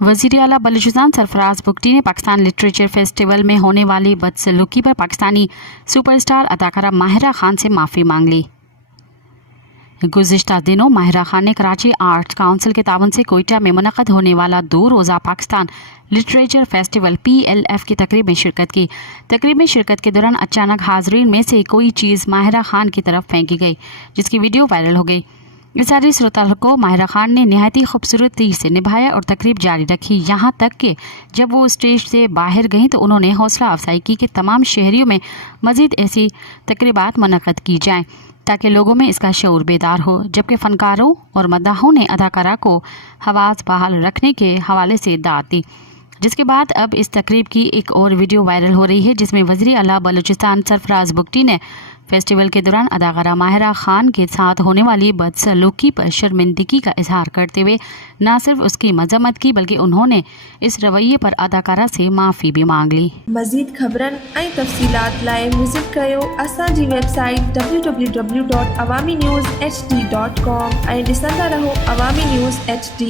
वज़ीर आला बलूचिस्तान सरफराज बुगटी ने पाकिस्तान लिटरेचर फेस्टिवल में होने वाली बदसलूकी पर पाकिस्तानी सुपरस्टार अदाकारा माहिरा खान से माफ़ी मांग ली। गुज़िश्ता दिनों माहिरा खान ने कराची आर्ट्स काउंसिल के तावन से कोयटा में मुनक़द होने वाला 2 रोज़ा पाकिस्तान लिटरेचर फेस्टिवल PLF की तकरीब में शिरकत की। तकरीब में शिरकत के दौरान अचानक हाज़रीन में से कोई चीज़ माहिरा खान की तरफ फेंकी गई, जिसकी वीडियो वायरल हो गई। इस सारी सूरत को माहिरा खान ने नहायती खूबसूरती से निभाया और तकरीब जारी रखी, यहाँ तक कि जब वो स्टेज से बाहर गईं तो उन्होंने हौसला अफजाई की कि तमाम शहरियों में मज़ीद ऐसी तकरीबात मुनक़द की जाएँ ताकि लोगों में इसका शऊर बेदार हो। जबकि फ़नकारों और मद्दाहों ने अदाकारा को हवास बहाल रखने के हवाले से दाद दी, जिसके बाद अब इस तकरीब की एक और वीडियो वायरल हो रही है, जिसमें वज़ीर आला बलूचिस्तान सरफराज बुगटी ने फेस्टिवल के दौरान अदाकारा माहिरा खान के साथ होने वाली बदसलूकी पर शर्मिंदगी का इजहार करते हुए न सिर्फ उसकी मजम्मत की बल्कि उन्होंने इस रवैये पर अदाकारा से माफ़ी भी मांग ली। मज़ीद ख़बरन ऐं तफ़सीलात लाइ विज़िट कयो असांजी वेबसाइट www.awamiNewsHD.com ऐं ॾिसंदा रहो अवामी न्यूज़ HD।